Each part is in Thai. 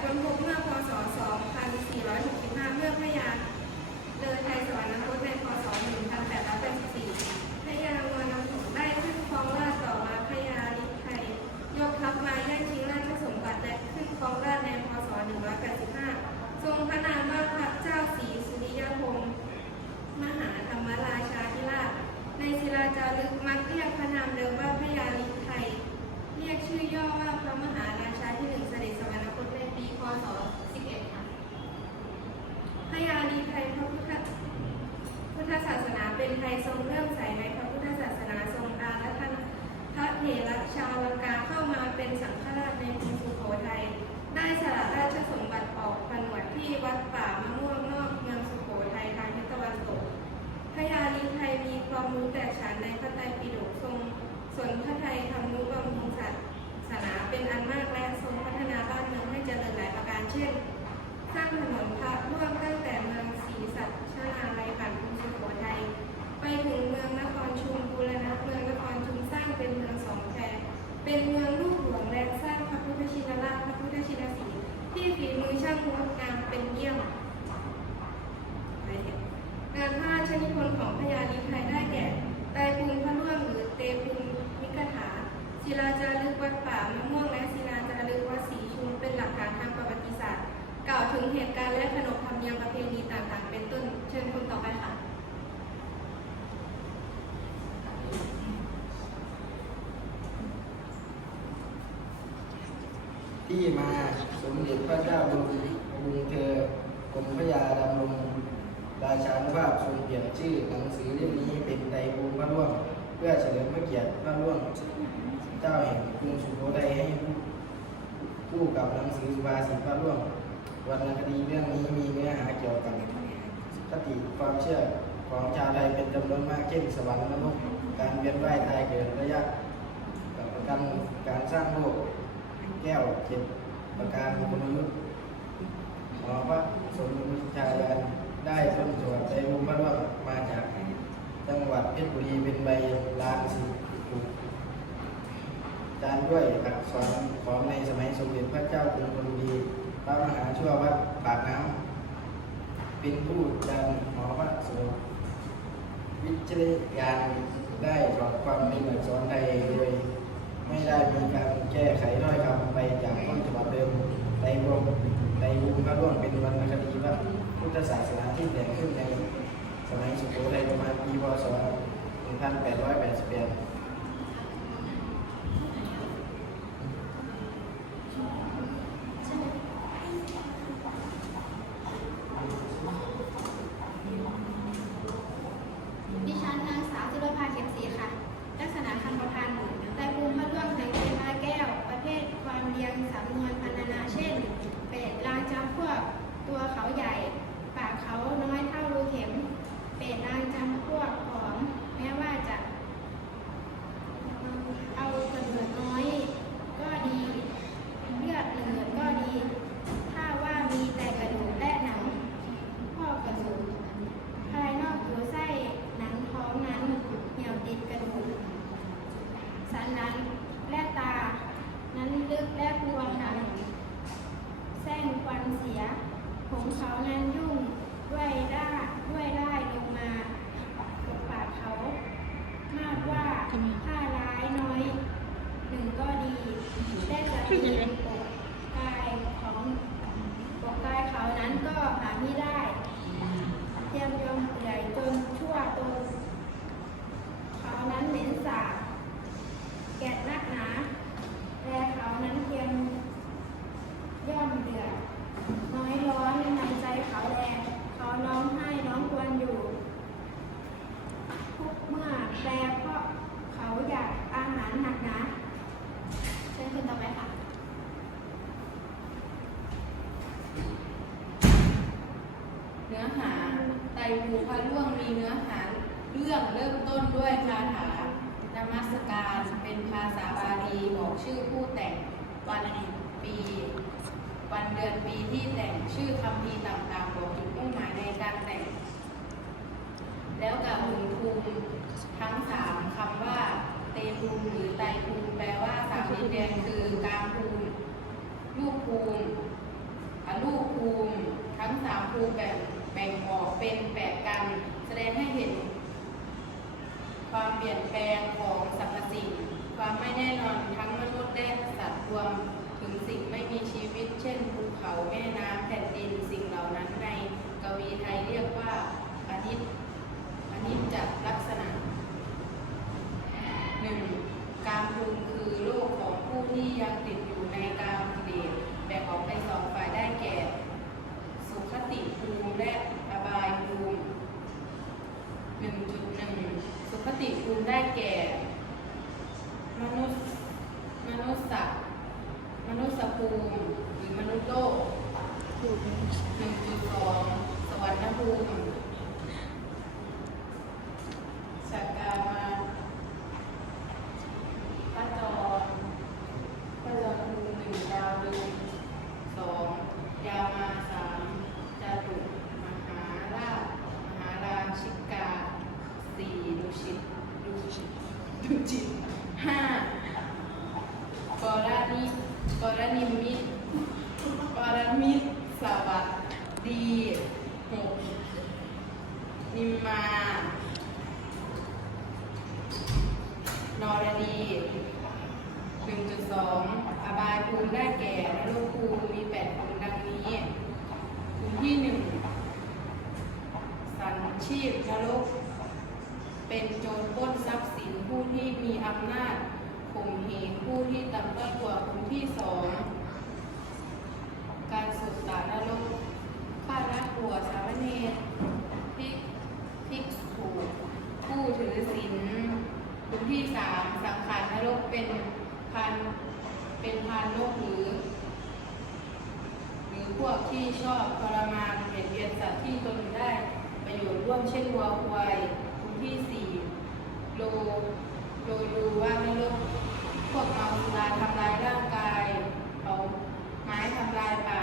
cuerpo เฉลิมพระเกียรติพระร่วงเจ้าแห่งกรุงสุโขทัยให้คู่กับหนังสือสุภาษิตพระร่วงวรรณคดีเรื่องนี้มีเนื้อหาเกี่ยวกับคติความเชื่อของชาวไทยเป็นจำนวนมากเช่นสวรรค์นรกการเวียนว่ายตายเกิดระยะการการสร้างโลกแก้วเจ็บประการมนุษย์หมอพระสมุติชายานได้ต้นสวดในมุมพระร่วงมาจาก จังหวัดเพชรบุรีเป็นใบลานสิถูจานด้วยอักษรของในสมัยสมเด็จพระเจ้าอยู่หัวดีพระมหาชั่ววัดปากน้ำเป็นผู้จันหอพระสงวิจารยานได้ตรับความเป็นอักษรไทยโดยไม่ได้มีการแก้ไขน้อยคำไปจากต้นฉบับเดิมในวงในวงพระร่วงเป็นวรรณคดีพระพุทธศาสนาที่แต่งขึ้นใน สมัยสุโขทัยประมาณปีพศ 1881少炼油 แต่เพราะเขาอยากอาหารหนักนะเชิญคุณต่อไปค่ะ เนื้อหาไตรภูพระร่วงมีเนื้อหาเรื่องเริ่มต้นด้วยคาถานมัสการเป็นภาษาบาลีบอกชื่อผู้แต่งวันปี วันเดือนปีที่แต่งชื่อคำพีต่างๆบอกถึงเป้าหมายในการแต่ง แล้วกับถึงภูมิ ทั้งสามคำว่าเตภูมิหรือไตภูมิแปลว่าสามดินแดนคือกางภูมิลูกภูมิอลูกภูมิ ทั้งสามภูมิแบ่งแบ่งออกเป็นแปดกัน แสดงให้เห็น ความเปลี่ยนแปลงของสรรพสิ่ง ความไม่แน่นอนทั้งมนุษย์และสัตว์รวมถึงสิ่งไม่มีชีวิต เช่นภูเขาแม่น้ำแผ่นดินสิ่งเหล่านั้นในกวีไทยเรียกว่าอนิจอนิจจลักษณะ หนึ่งการภูมิคือโลกของผู้ ที่ยังติดอยู่ในการกิเลสแบ่งออกเป็นสองฝ่ายได้แก่ สุขติภูมิและอบายภูมิ 1.1 สุขติภูมิได้แก่ มนุษย์มนุษย์สัตว์มนุษย์ภูมิหรือมนุษย์โลก1.2 สวรรค์ภูมิสักกามาพระจรพระจรภูมิหนึ่งดาวดึงสองยามาสามจาตุมหาราชมหาราชิกาสี่ดุชิตดุชิตดุจิตห้ากรณีกรณีมิตรกรมิตรสวัส ดีหกนิมมานอรดี1.2 อบายภูมิได้แก่นรกภูมิมีแปดภูมิดังนี้ภูมิที่หนึ่งสันชีพนรก เป็นโจรปล้นทรัพย์สินผู้ที่มีอำนาจข่มเหงผู้ที่ต่ำต้อยกว่าภูมิที่สองการสุดสารนรก นักบวชสามเณรภิกภิกษุผู้ถือศีลภูมิที่สามสังขารนรกเป็นพันเป็นพันโลกหรือ หรือพวกที่ชอบทรมานเบียดเบียนสัตว์ที่ตนได้ประโยชน์ร่วมเช่นวัวควายภูมิที่สี่โลโลดูว่านรกพวกเมาสุราทำลายร่างกายเขาไม้ทำลายป่า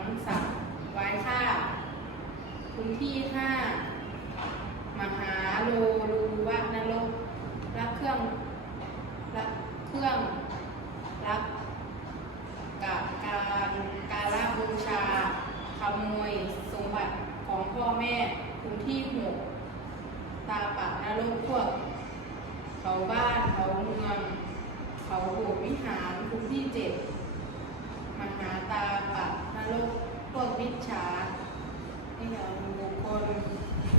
งสัตว์ไว้ฆ่าพื้นที่ห้ามหาโลรูวะนรกรักเครื่องรักเครื่องรักกับการการละบูชาขโมยสมบัติของพ่อแม่พื้นที่หกตาปะนรกพวก เขาบ้านเขาเมือง เขาโบสถ์วิหารพื้นที่เจ็ด มหาตาปะนรก ชชาที่เราบุคคล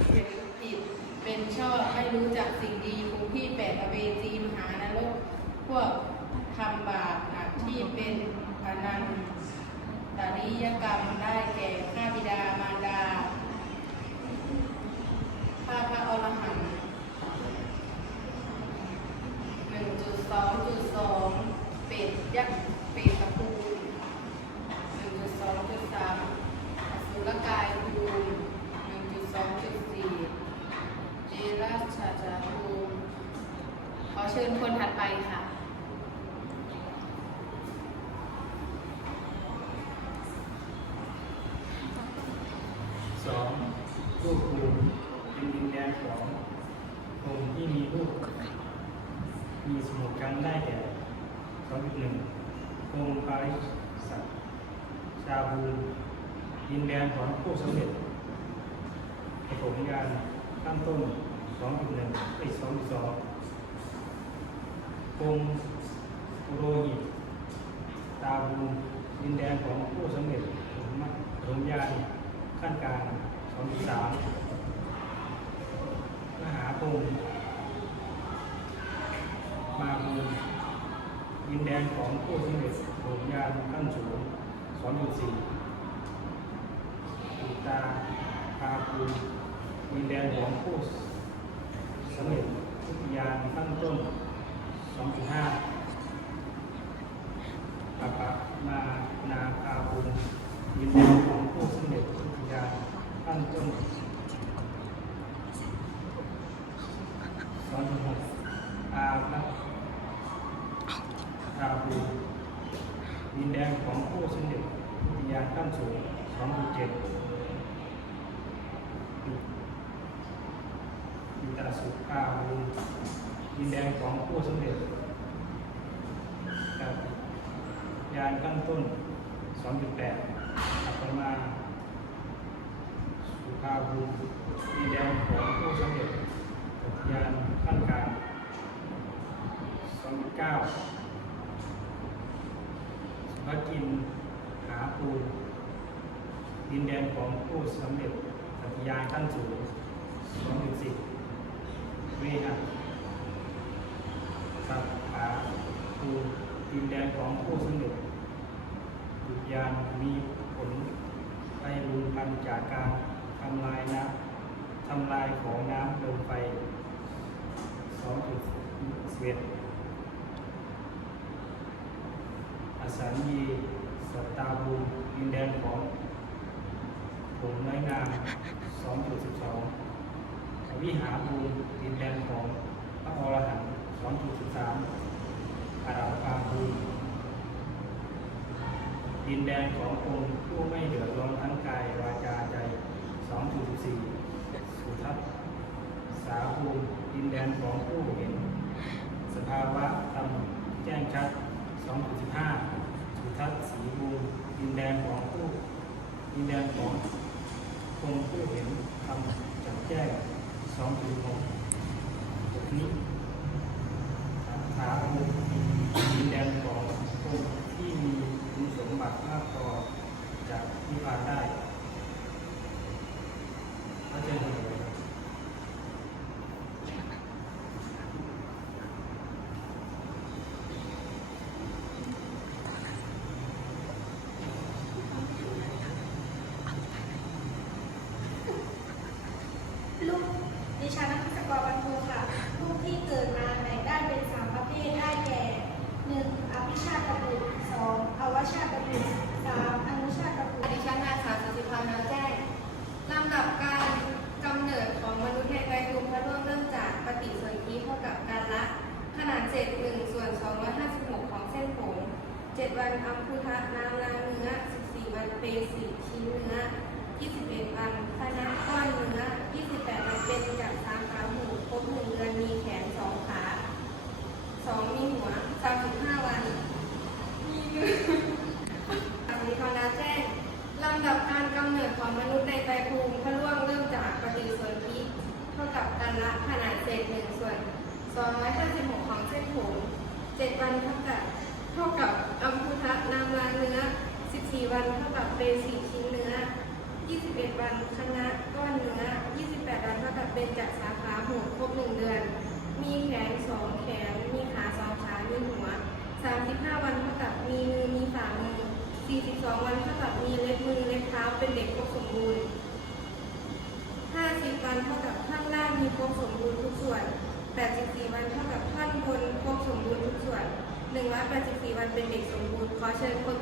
เป็นผิดเป็นชอบไม่รู้จักสิ่งดีภูมิที่แปดอเวจีมหานรกพวกทำบาปที่เป็นพนันตริยกรรมได้แก่ฆ่าบิดามารดาฆ่าพระอรหันต์หนึ่งจุดสองจุดสองเป็ดยักษ์เป็ดตะปูหนึ่งจุดสองจุดสามอสุรกายภูมิหนึ่งจุดสองจุดสี่เจราชาจาภูมิขอเชิญคนถัดไปค่ะ สองรูปภูมิเป็นดินแดนขององค์ที่มีรูป มีสมุดกันได้แก่สองหนึ่งองค์ปาริสัตชาบูดินแดนของผู้สำเร็จในผลงาน ตั้งต้นสองหนึ่งไอ้สองสององค์ปุโรหิตตาบูดินแดนของผู้สำเร็จผลมผลญาณขั้นกลางสองสามมหาพงศ์มาบูดินแดนของผู้สำเร็จผลญาณขั้นสูงสองสี่อุตาพาภู ดินแดนของผู้สำเร็จทุติยานตั้งต้น 2.5ปรับมา 2009วัดกินหาปูดินแดนของผู้สำเร็จปฏิญาณขั้นสูง2010เวหะสัพหาปูดินแดนของผู้สำเร็จปฏิญาณมีผลไปรุนพันจากการทำลายนะทำลายของน้ำลมไฟ2.11 สัญญีสตาบูดินแดนของผลน้อยนาม2.12 วิหารบูดินแดนของพระอรหันต์2.13อาราปาบูดินแดนขององค์ผู้ไม่เดือดร้อนทั้งกายวาจาใจ 2.14 สุทัศสาภูดินแดนของผู้เห็น สภาวะธรรแจ้งชัด 2.15 ทัศน์สีบูรดินแดนของผู้ดินแดนของคนผู้เห็นทำจ่มแจ้งสองปีหกนี้ ดับการกำเนิดของมนุษย์ในไวกลุ่มพระร่วงเริ่มจากปฏิสนธิเท่ากับการละ ขนาดเศษหนึ่งส่วน 256 ของเส้นผม 7 วันอัมพุทะน้ำน้าเนื้อ 14 วันเปสี เป็นเด็กสมบูรณ์ขอเชิญคน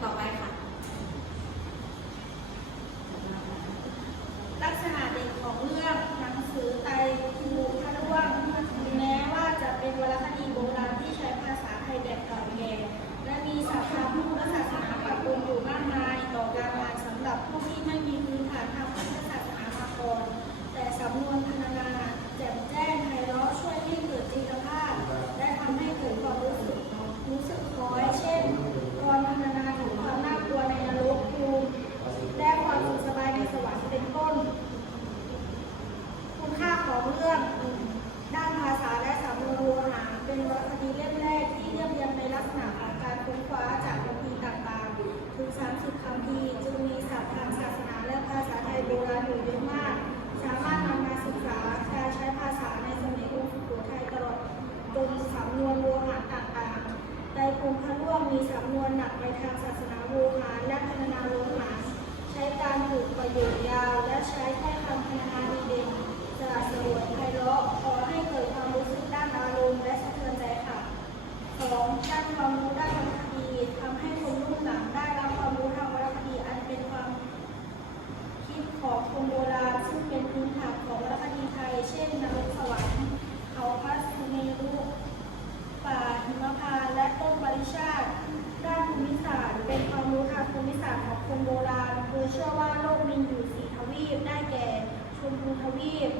la ภูทวีป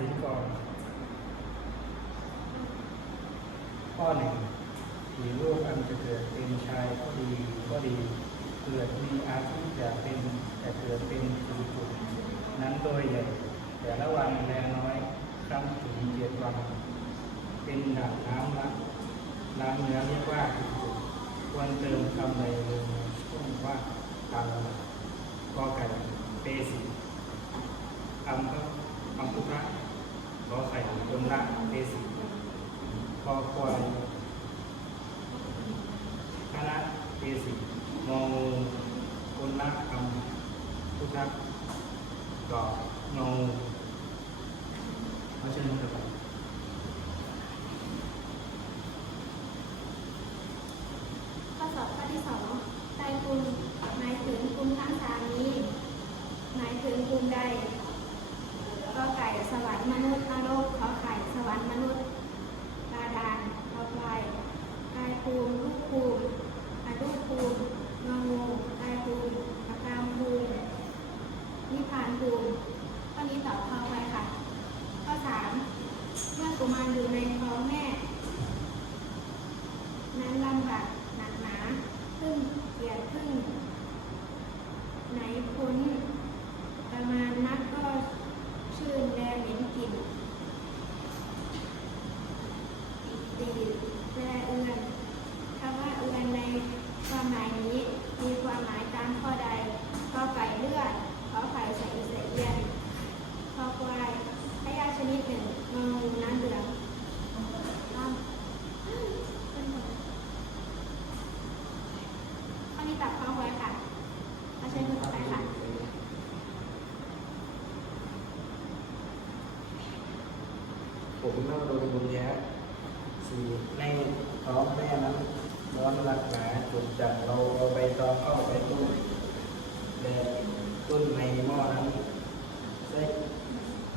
สิทธิกรข้อหนึ่งมีลูกอันจะเกิดเป็นชายก็ดีก็ดี เกิดมีอาชีพจะเป็นแต่เกิดเป็นสุขุนั้นโดยใหญ่แต่ละวันแรงน้อยครั้งถึงเจ็ดวันเป็นดั่งน้ำละน้ำเนื้อเรียกว่าสุขุควรเติมคำใดลงในช่วงว่าตามกอไก่เปสีอัมก็อัมพุระ ขอไข่คนละเปสีคอควายคณะเปสีมองคนละอัมพุระก็งองเพราะฉะนั้นครับ ข้อสอบข้อที่สองไตรกลุ่มหมายถึงกลุ่มทั้งสามนี้ หมายถึงกลุ่มใดก็ไก่สวรรค์มนุษย์นรกขอไข่สวรรค์มนุษย์บาดาลขอควายกายภูมิลูกภูมิอนุภูมิงองูกายภูมิอากามภูมินิพพาน ภูมิข้อนี้ตอบพอไปค่ะ ข้อสามเมื่อกุมารอยู่ในท้องแม่ นั้นลำบากหนักหนาซึ่งเกียดขึ้นไหนพ้นประมาณนักก็ชื่นแลเหม็นกลิ่นตีแลเอือนคำว่าเอือนในความหมายนี้ มีความหมายตามข้อใดก็ไก่เลือดขอไข่ใส่อิเสเอียนคอควายพยาชนิดหนึ่งงองูน้ำเหลืองอ้าวเป็นหมด ข้อนี้ตัดข้อไว้ค่ะเอาเชิญคุณต่อไปค่ะ ผมนั่งโดนบุญแท้สี่ในท้องแม่นั้นร้อนหนักหนาจุดจัดเราเอาใบตองเข้าไปตุ้นและต้นในหม้อนั้นใส่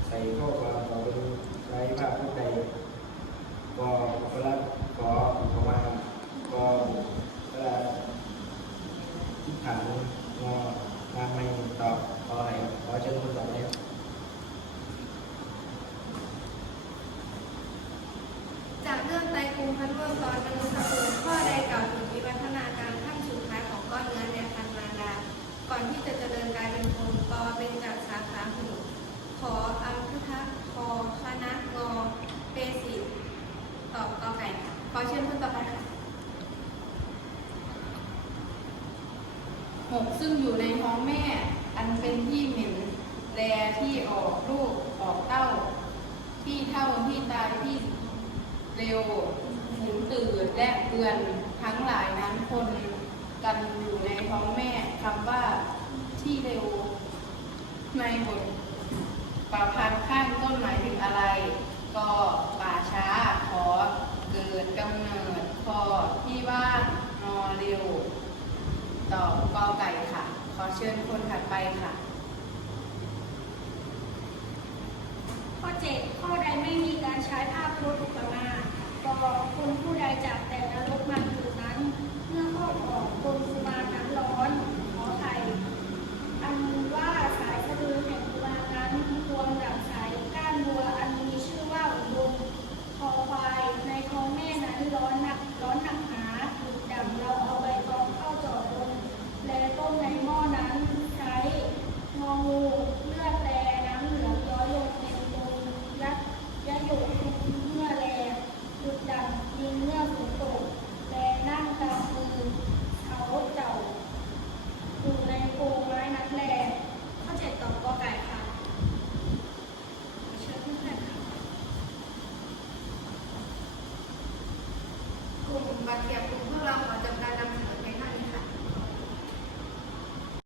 ใส่ข้าวามต่อไปใช้ภาพผู้ใดกอพระกอประมาณกอพระที่ถังงอมาไม่ตอบขอไหนขอเชิญคุณต่อไปครับ จากเรื่องไตร ภูมิพัฒน์ร่วมตอนมนุษย์สูตรข้อใดกล่าวถึงวิวัฒนาการขั้นสุดท้ายของก้อนเนื้อในคันมารดาก่อนที่จะเจริญกลายเป็นคนกอเป็นจากสาขาหูขออัมพุทะคอคณะงอเปสิตอบกอไก่ค่ะขอเชิญคุณต่อไปค่ะหกซึ่งอยู่ในท้องแม่ อันเป็นที่เหม็นแลที่ออกลูกออกเต้า ที่เท่าที่ตายที่เร็ว ตื่นและเตือนทั้งหลายนั้นคนกันอยู่ในท้องแม่คำว่าที่เร็วในบทประพันธ์ข้างต้นหมายถึงอะไร ก็ป่าช้าขอเกิดกำเนิดพอที่ว่านอเร็ว ต่อกอไก่ค่ะ ขอเชิญคนถัดไปค่ะ ข้อเจ็ดข้อใดไม่มีการใช้ภาพพจน์อุปมา ก็คนผู้ใดจากแต่นรกมาถึงนั้น เมื่อข้อออกคนสุมา